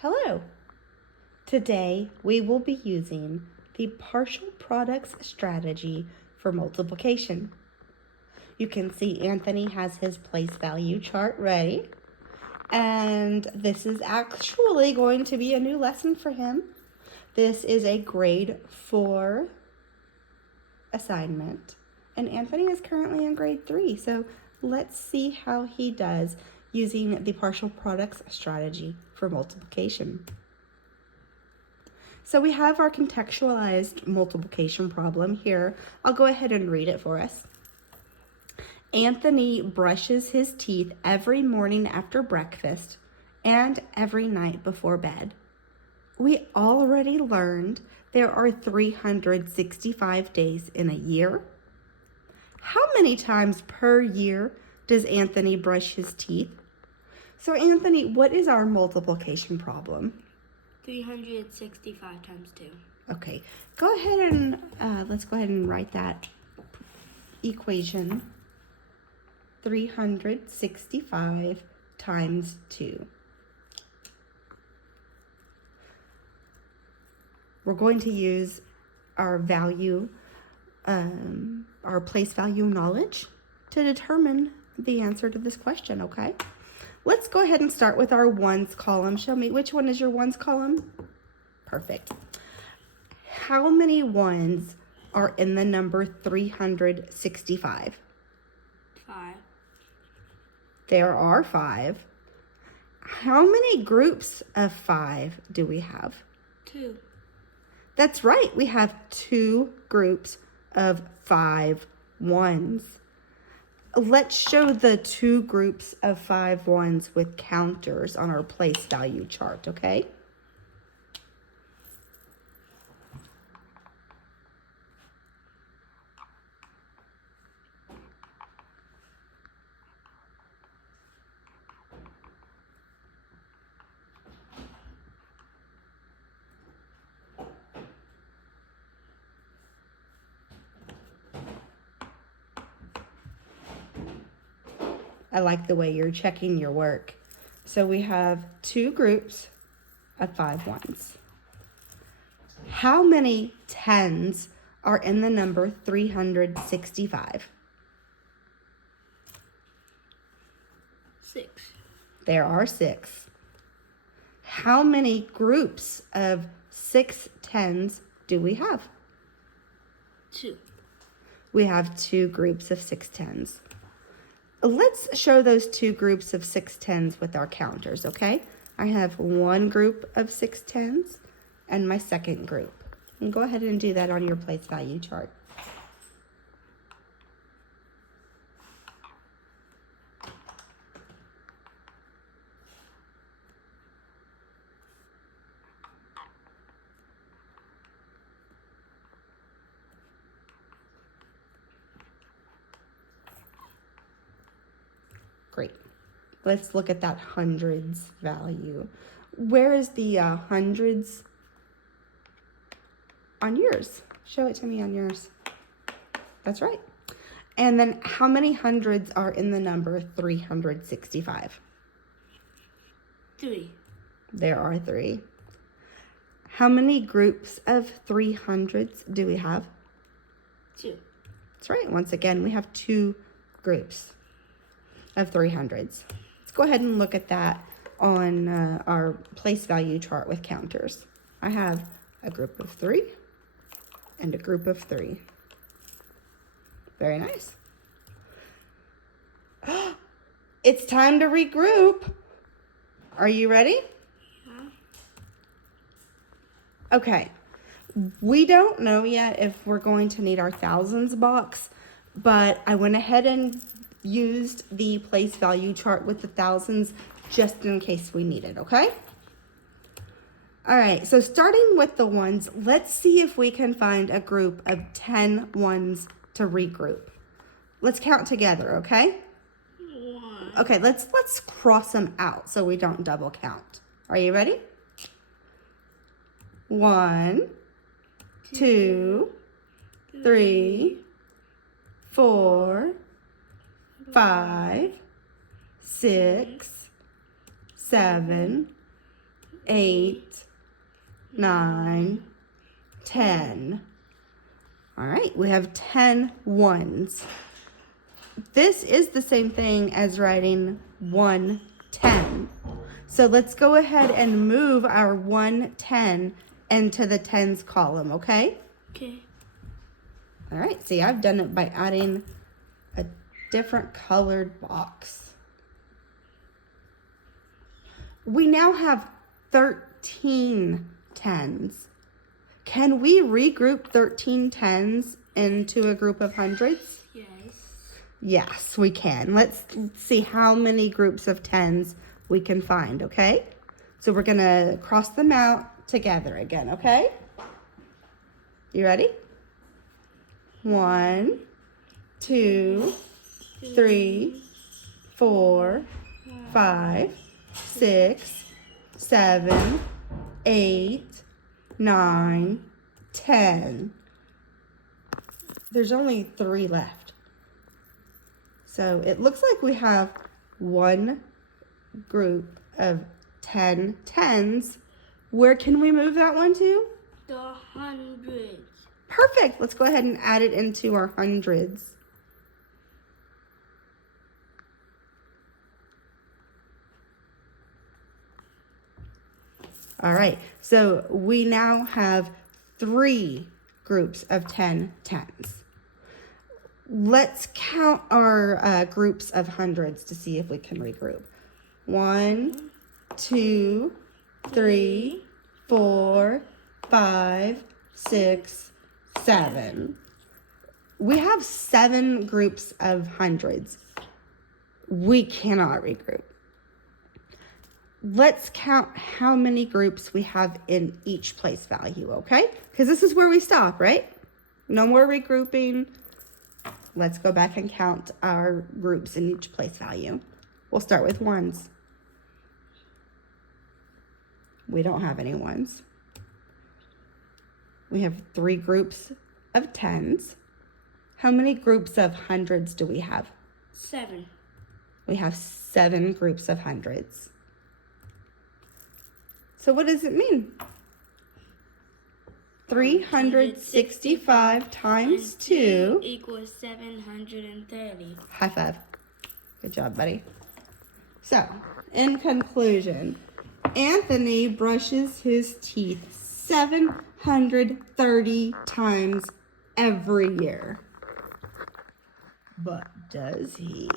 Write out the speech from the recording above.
Hello! Today we will be using the partial products strategy for multiplication. You can see Anthony has his place value chart ready, and this is actually going to be a new lesson for him. This is a grade 4 assignment, and Anthony is currently in grade 3, so let's see how he does using the partial products strategy for multiplication. So we have our contextualized multiplication problem here. I'll go ahead and read it for us. Anthony brushes his teeth every morning after breakfast and every night before bed. We already learned there are 365 days in a year. How many times per year does Anthony brush his teeth? So Anthony, what is our multiplication problem? 365 times 2. Okay, go ahead and let's go ahead and write that equation. 365 times 2. We're going to use our value, our place value knowledge to determine the answer to this question, okay? Let's go ahead and start with our ones column. Show me, which one is your ones column? Perfect. How many ones are in the number 365? 5. There are 5. How many groups of 5 do we have? 2. That's right, we have 2 groups of 5 ones. Let's show the 2 groups of 5 ones with counters on our place value chart, okay? I like the way you're checking your work. So we have 2 groups of 5 ones. How many tens are in the number 365? 6. There are 6. How many groups of 6 tens do we have? 2. We have 2 groups of 6 tens. Let's show those 2 groups of 6 tens with our counters, okay? I have one group of 6 tens and my second group. And go ahead and do that on your place value chart. Great. Let's look at that hundreds value. Where is the hundreds on yours? Show it to me on yours. That's right. And then how many hundreds are in the number 365? 3. There are 3. How many groups of 300s do we have? 2. That's right. Once again, we have 2 groups of 300s. Let's go ahead and look at that on our place value chart with counters. I have a group of 3 and a group of 3. Very nice. It's time to regroup. Are you ready? Yeah. Okay. We don't know yet if we're going to need our thousands box, but I went ahead and used the place value chart with the thousands just in case we need it, okay? All right, so starting with the ones, let's see if we can find a group of 10 ones to regroup. Let's count together, okay? 1. Okay, let's cross them out so we don't double count. Are you ready? 1, 2, 3, 4, 5, 6, 7, 8, 9, 10. All right, we have 10 ones. This is the same thing as writing 110. So let's go ahead and move our 110 into the tens column, okay? Okay. All right, see, I've done it by adding a different colored box. We now have 13 tens. Can we regroup 13 tens into a group of hundreds? Yes. Yes, we can. Let's see how many groups of tens we can find, okay? So we're gonna cross them out together again, okay? You ready? 1, 2, 3, 4, 5, 6, 7, 8, 9, 10. There's only 3 left. So it looks like we have one group of 10 tens. Where can we move that one to? The hundreds. Perfect. Let's go ahead and add it into our hundreds. All right, so we now have 3 groups of 10 tens. Let's count our groups of hundreds to see if we can regroup. 1, 2, 3, 4, 5, 6, 7. We have 7 groups of hundreds. We cannot regroup. Let's count how many groups we have in each place value, okay? Because this is where we stop, right? No more regrouping. Let's go back and count our groups in each place value. We'll start with ones. We don't have any ones. We have 3 groups of tens. How many groups of hundreds do we have? 7. We have 7 groups of hundreds. So what does it mean? 365 times 2 equals 730. High five. Good job, buddy. So, in conclusion, Anthony brushes his teeth 730 times every year. But does he?